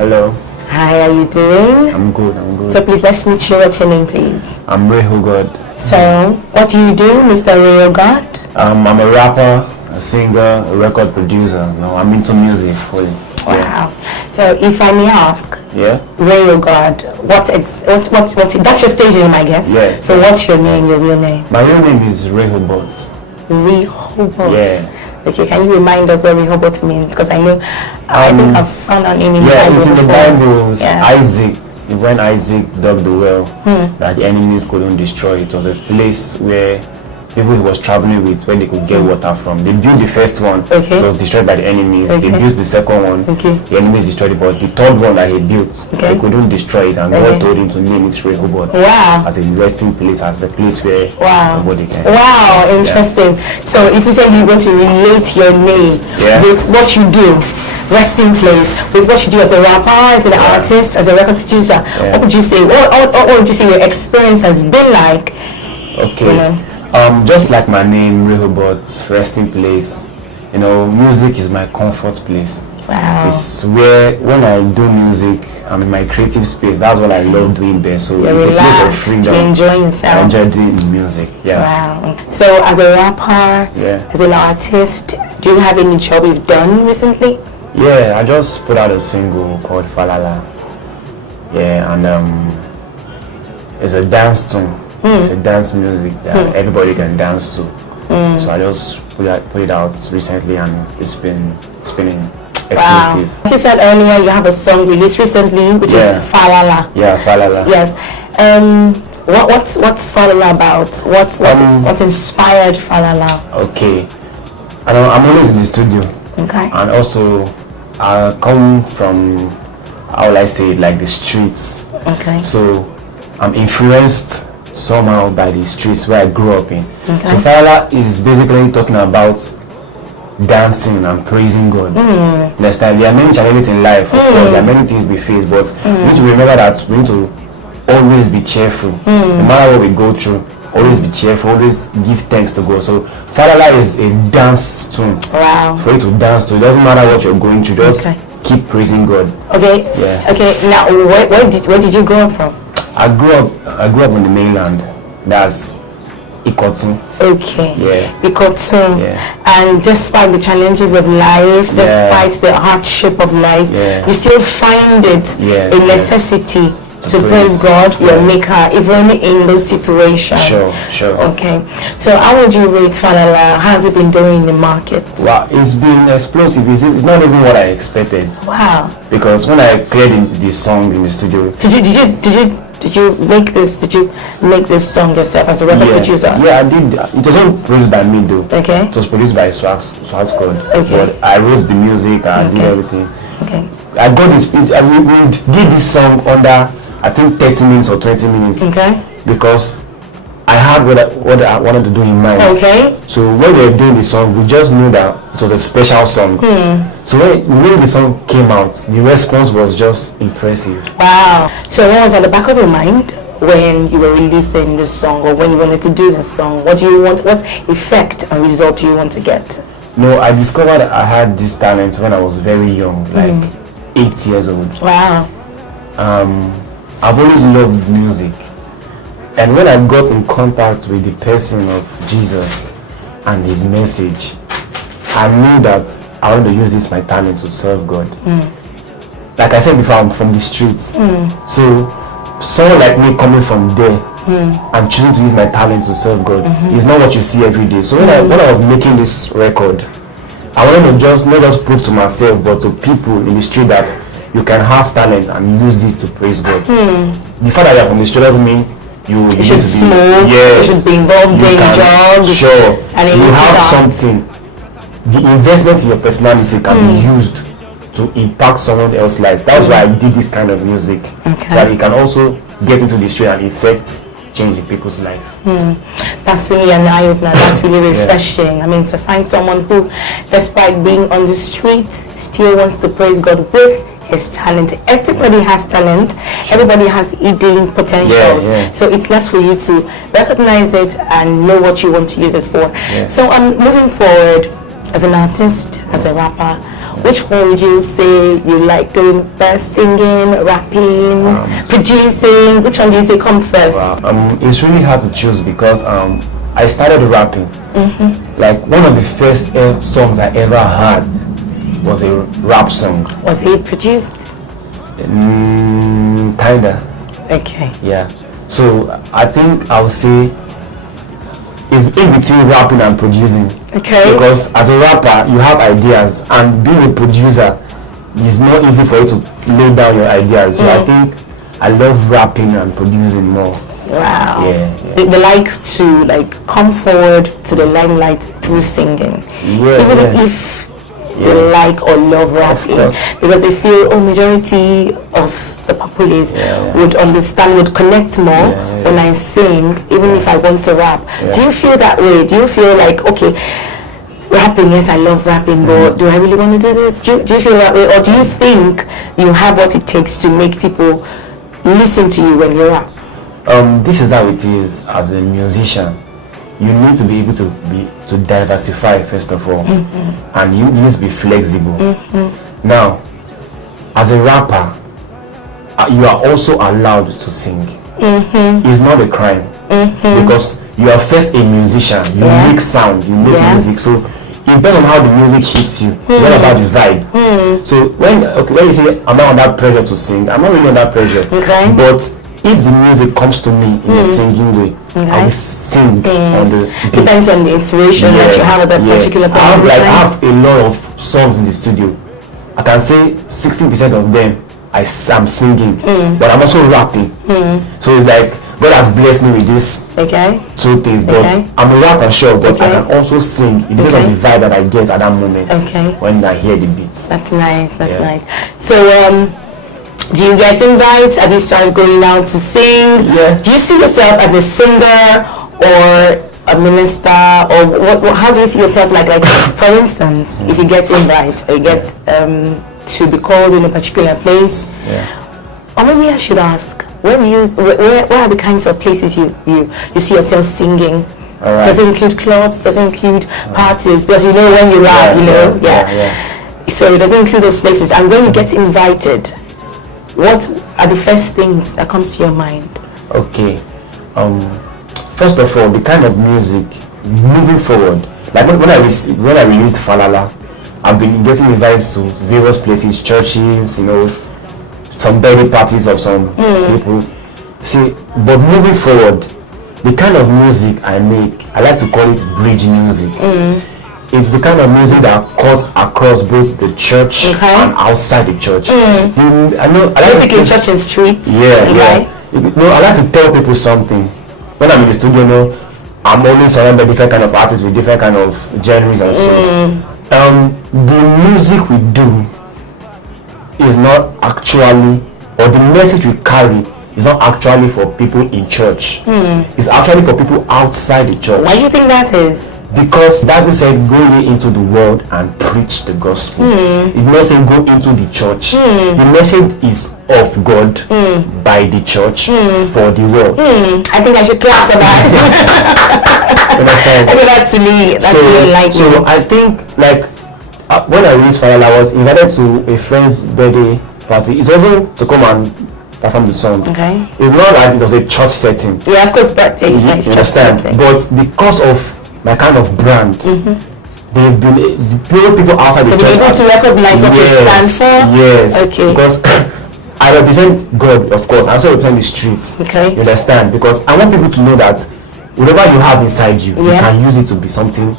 Hello. Hi, how are you doing? I'm good. So please, let's meet you. What's your name, please? I'm RehoGod. So, what do you do, Mr. RehoGod? I'm a rapper, a singer, a record producer. No, I'm into music fully. Wow. So, if I may ask, RehoGod, that's your stage name, I guess? Yes. So, what's your name, your real name? My real name is RehoGod. RehoGod? Yeah. Okay, can you remind us what RehoGod means? Because I know, I think I've found an name in the Bible. Yeah, it's in the Bible. Yeah. Isaac, when Isaac dug the well, that the enemies couldn't destroy it. It was a place where people he was traveling with, where they could get water from. They built the first one, it was destroyed by the enemies. They built the second one, the enemies destroyed it. But the third one that he built, they couldn't destroy it, and God told him to name it RehoGod. Wow. As a resting place, as a place where nobody can. Wow, interesting. So if you say you're going to relate your name with what you do, resting place, with what you do as a rapper, as an artist, as a record producer, what would you say? What would you say your experience has been like? Okay. You know? Just like my name, RehoGod, resting place. You know, music is my comfort place. Wow. It's where when I do music, I'm in my creative space. That's what I love doing best. So you're it's relaxed, a place of freedom. you enjoy yourself. I enjoy doing music. Yeah. Wow. So as a rapper, as an artist, do you have any job you've done recently? Yeah, I just put out a single called Falala. Yeah, and it's a dance tune. It's a dance music that everybody can dance to. So I just put it out recently, and it's been exclusive. Wow. Like you said earlier, you have a song released recently, which is Falala. Yeah, Falala. Yes. What's Falala about? What inspired Falala? Okay. I'm always in the studio. Okay. And also, I come from, how will I say it, like the streets. Okay. So I'm influenced somehow by the streets where I grew up in. Okay. So Falala is basically talking about dancing and praising God. Next time, there are many challenges in life, of course, there are many things we face, but we need to remember that we need to always be cheerful. No matter what we go through, always be cheerful, always give thanks to God. So Falala is a dance tune. Wow. For you to dance to. It doesn't matter what you're going through, just keep praising God. Okay. Yeah. Okay. Now, where did you grow up from? I grew up on the mainland. That's Ikotun. Okay. Yeah. Ikotun. Yeah. And despite the challenges of life, despite the hardship of life, you still find it a necessity to praise God, your maker, even in those situations. Sure. Okay. So how would you rate Falala? How has it been doing in the market? Well, it's been explosive. It's not even what I expected. Wow. Because when I created the song in the studio, did you make this song yourself as a record producer? Yeah, I did. It wasn't produced by me though. Okay. It was produced by Swag's Code. Okay. But I wrote the music, I did everything. Okay. I got this. We did this song under, I think, 30 minutes or 20 minutes. Okay. Because I had what I wanted to do in mind. Okay. So when we were doing the song, we just knew that it was a special song. So when the song came out, the response was just impressive. Wow. So what was at the back of your mind when you were releasing this song, or when you wanted to do this song? What effect and result do you want to get? No, I discovered I had this talent when I was very young, like 8 years old. Wow. I've always loved music. And when I got in contact with the person of Jesus and his message, I knew that I want to use this my talent to serve God. Like I said before, I'm from the streets. So someone like me coming from there and choosing to use my talent to serve God is not what you see every day. So when I was making this record, I wanted to not just prove to myself, but to people in the street that you can have talent and use it to praise God. The fact that you're from the street doesn't mean you should smoke, you should be involved in jobs. Sure. And you have something. The investment in your personality can be used to impact someone else's life. That's why I did this kind of music. Okay. That you can also get into the street and affect change in people's life. That's really an eye-opener. That's really refreshing. I mean, to find someone who, despite being on the streets, still wants to praise God with his talent. Everybody has talent. Everybody has hidden potentials. So it's left for you to recognize it and know what you want to use it for. So moving forward, as an artist, as a rapper, Which one would you say you like doing best? Singing, rapping, producing? Which one do you say come first? It's really hard to choose because I started rapping. Like one of the first songs I ever had was a rap song. Was it produced? Kinda. Okay. Yeah. So I think I would say it's in between rapping and producing. Okay. Because as a rapper, you have ideas, and being a producer is not easy for you to lay down your ideas. So I think I love rapping and producing more. Wow. Yeah. They like to come forward to the limelight through singing. Yeah, Even if they like or love rapping, because they feel majority of the populace would understand, would connect more when I sing, even if I want to rap. Do you feel that way? Do you feel like, okay, rapping, yes, I love rapping, but do I really want to do this? Do you feel that way, or do you think you have what it takes to make people listen to you when you rap? This is how it is as a musician. You need to be able to diversify first of all, and you need to be flexible. Now, as a rapper, you are also allowed to sing. It's not a crime because you are first a musician. You make sound, you make music. So it depends on how the music hits you. It's all about the vibe. So when you say I'm not under pressure to sing, I'm not really under pressure. But if the music comes to me in a singing way, I will sing on the beat. Depends on the inspiration that you have at that particular point. I have a lot of songs in the studio. I can say 60% of them I'm singing, but I'm also rapping. So it's like God has blessed me with these two things. But I'm a rapper, sure, but I can also sing. It depends on the vibe that I get at that moment when I hear the beat. That's nice. That's nice. So do you get invites? Have you started going out to sing? Do you see yourself as a singer or a minister, or what? How do you see yourself like for instance, if you get invites or you get to be called in a particular place, or maybe I should ask, where are the kinds of places you see yourself singing? Does it include clubs? Does it include parties? Because you know when you rap, so it doesn't include those places. And when you get invited, what are the first things that comes to your mind? Okay. First of all, the kind of music moving forward. Like when I released Falala, I've been getting invited to various places, churches, some birthday parties of some people. See, but moving forward, the kind of music I make, I like to call it bridge music. It's the kind of music that cuts across both the church and outside the church. I like to church and streets. I like to tell people something. When I'm in the studio, I'm always surrounded by different kind of artists with different kind of genres and so. The music we do is not actually, or the message we carry is not actually for people in church. It's actually for people outside the church. Why do you think that is? Because the Bible said, go ye into the world and preach the gospel. It doesn't say go into the church. The message is of God by the church for the world. I think I should clap for that. Understand? I think that's really like. So I think when I released Fire, I was invited to a friend's birthday party. It wasn't to come and perform the song. It's not like it was a church setting. Yeah, of course, birthday is nice. You understand? But because of my kind of brand, they've been people outside the church able to recognize what you stand for. Yes. Because I represent God, of course. I also represent the streets. You understand? Because I want people to know that whatever you have inside you, you can use it to be something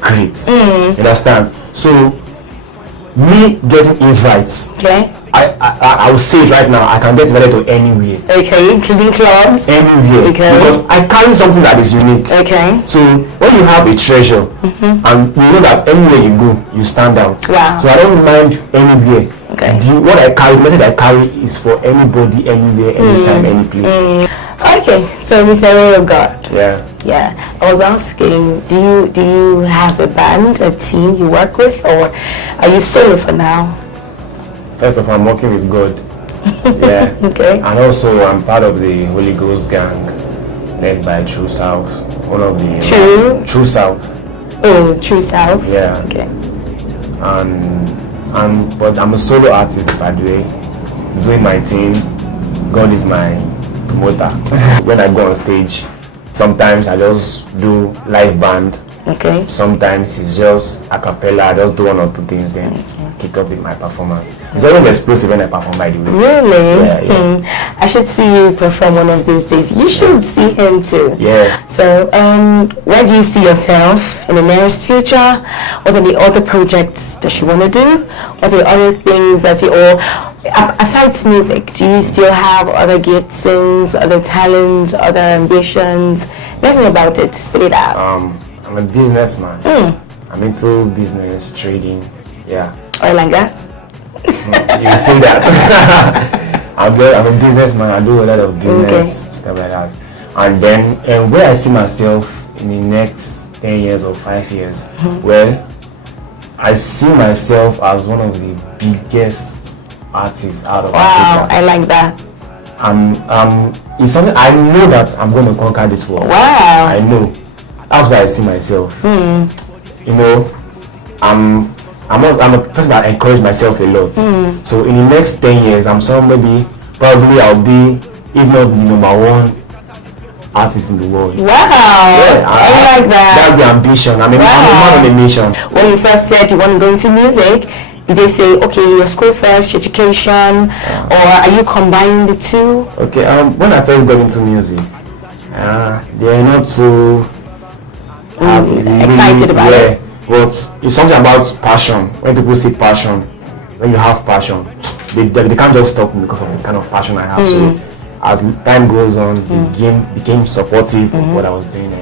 great. You understand? So me getting invites, I will say it right now, I can get invited to anywhere. Including clubs? Anywhere. Because I carry something that is unique. So when you have a treasure, and you know that anywhere you go, you stand out. So I don't mind anywhere. What I carry, the message I carry is for anybody, anywhere, anytime, any place. So Mr. RehoGod. I was asking, do you have a band, a team you work with, or are you solo for now? First of all, I'm working with God. And also I'm part of the Holy Ghost gang led by True South. One of the True South. Oh, True South. And But I'm a solo artist, by the way, doing my thing. God is my promoter. When I go on stage, sometimes I just do live band. Okay. Sometimes it's just a cappella. I just do one or two things, then kick up with my performance. It's always explosive when I perform, by the way. Really? Yeah. I should see you perform one of these days. You should see him too. Yeah. So, where do you see yourself in the nearest future? What are the other projects that you want to do? What are the other things that you, or aside music, do you still have other gifts, other talents, other ambitions? Let's know about it. Spit it out. I'm a businessman. I'm into business, trading. Yeah. Or like that? You see that? I'm a businessman. I do a lot of business, stuff like that. And then, where I see myself in the next 10 years or 5 years, well, I see myself as one of the biggest artists out of Africa. I like that. It's something I know that I'm going to conquer this world. Wow. I know. That's where I see myself. You know, I'm a person that encourages myself a lot. So in the next 10 years, I'm probably I'll be, if not the #1 artist in the world. Wow. Yeah, I like that. That's the ambition. I'm a man on a mission. When you first said you want to go into music, did they say, okay, your school first, your education, or are you combining the two? Okay, when I first got into music, they are not so excited about it. But it's something about passion. When people say passion, when you have passion, they can't just stop me because of the kind of passion I have. So as time goes on, the became supportive of what I was doing.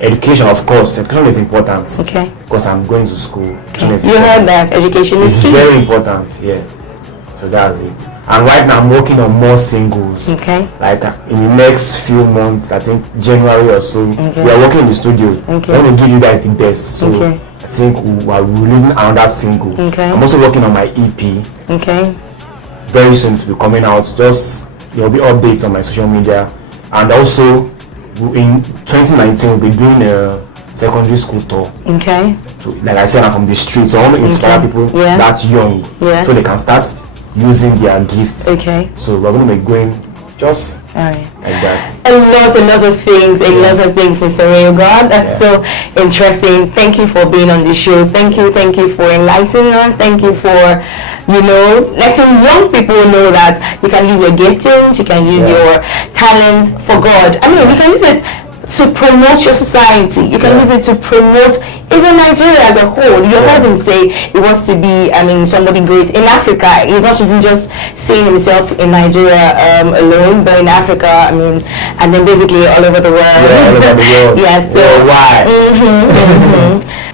Education, of course, education is important. Okay. Because I'm going to school. You heard that education is key. It's very important. Yeah. So that's it. And right now I'm working on more singles. Okay. Like in the next few months, I think January or so, we are working in the studio. Okay. I want to give you guys the best. So I think we are releasing another single. Okay. I'm also working on my EP. Okay. Very soon to be coming out. Just there will be updates on my social media, and also in 2019 we'll be doing a secondary school tour. Okay. So, like I said, I'm from the street, so I want to inspire people that young, so they can start using their gifts. Okay. So we're going to be going just like that. A lot of things, Mr. RehoGod. That's so interesting. Thank you for being on the show. Thank you for enlightening us. Thank you for, letting young people know that you can use your giftings, you can use your talent for God. I mean, you can use it to promote your society. You can use it to promote even Nigeria as a whole. You heard him say he wants to be, somebody great in Africa. He's not just seeing himself in Nigeria alone, but in Africa, and then basically all over the world. Yeah, all over the world. Yes. So,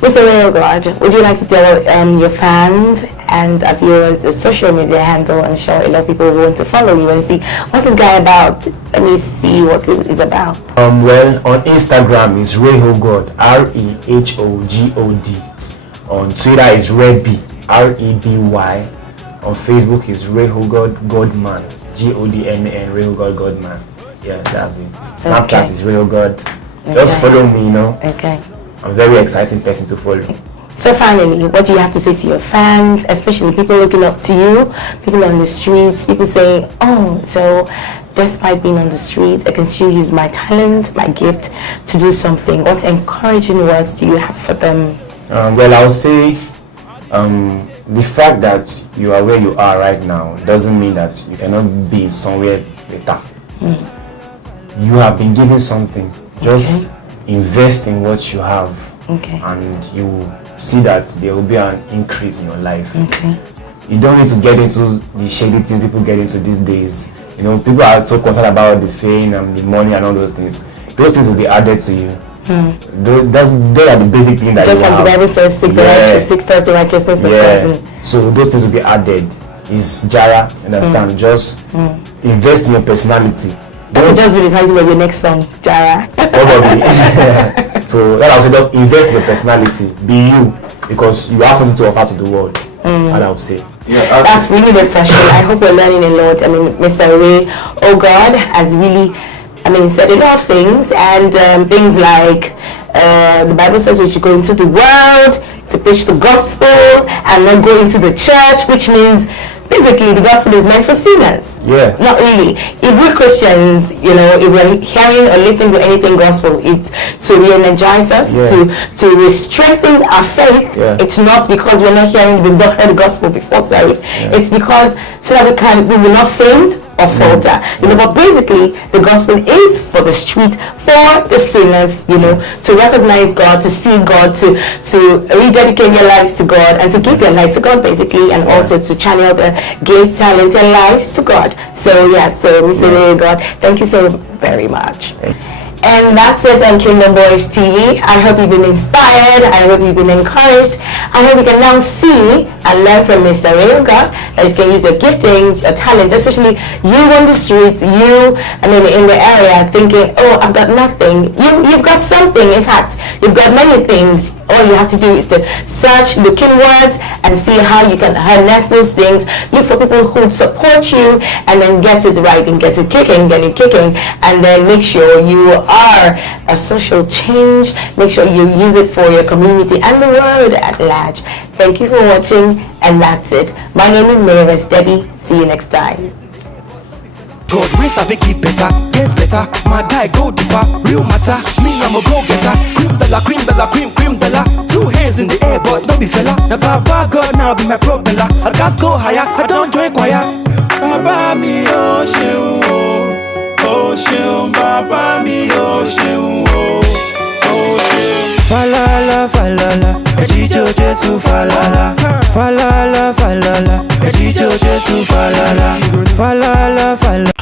Mr. RehoGod, would you like to tell your fans and viewers a social media handle? I'm sure a lot of people want to follow you and see what's this guy about. Let me see what it is about. Well, on Instagram is RehoGod, RehoGod. On Twitter is Reby, Reby. On Facebook is RehoGod Godman, Godman, RehoGod Godman. Yeah, that's it. Snapchat is RehoGod. Just follow me, Okay. I'm a very exciting person to follow. So finally, what do you have to say to your fans, especially people looking up to you, people on the streets, people saying, so despite being on the streets, I can still use my talent, my gift to do something. What encouraging words do you have for them? Well, I'll say the fact that you are where you are right now doesn't mean that you cannot be somewhere better. You have been given something. Just invest in what you have, and you will see that there will be an increase in your life. You don't need to get into the shady things people get into these days. People are so concerned about the fame and the money and all those things. Those things will be added to you. Those are the basic things that just you like have. the Bible says, seek first the righteousness of God. So those things will be added. It's Jara, understand? Just invest in your personality. That would just be the title of your next song, Jara. Probably. So that I would say, just invest in your personality. Be you, because you have something to offer to the world. And I would say. That's really refreshing. I hope you're learning a lot. Mr. RehoGod has really, said a lot of things, and things like the Bible says we should go into the world, to preach the gospel and not go into the church, which means basically the gospel is meant for sinners. Yeah. Not really. If we're Christians, you know, if we're hearing or listening to anything gospel, it's to re-energize us, to strengthen our faith. Yeah. It's not because we're not hearing, we've not heard the gospel before, sorry. Yeah. It's because so that we will not faint or falter. You know, but basically the gospel is for the street, for the sinners, you know, to recognize God, to see God, to rededicate their lives to God and to give their lives to God basically, and also to channel the gifts, talents and lives to God. So so we say RehoGod, thank you so very much. And that's it on Kingdom Boys TV. I hope you've been inspired. I hope you've been encouraged. I hope you can now see and learn from Mr. RehoGod that you can use your giftings, your talents, especially you on the streets, you, I mean, in the area thinking, oh, I've got nothing. You've got something. In fact, you've got many things. All you have to do is to search, look inwards, and see how you can harness those things. Look for people who support you, and then get it right and get it kicking, and then make sure you are a social change. Make sure you use it for your community and the world at large. Thank you for watching, and that's it. My name is Mayoress Debbie. See you next time. God, race I make it better, get better. My guy go deeper, real matter. Me, I'm a go-getter. Cream bella, cream bella. 2 hands in the air, but don't be fella. Now Baba God now be my propeller. I gas go higher, I don't join choir. Baba mi o sheun o sheun. Baba mi o sheun o sheun. Falala, falala, ejijo Jesu falala. Falala, falala, ejijo Jesu falala. Falala, falala.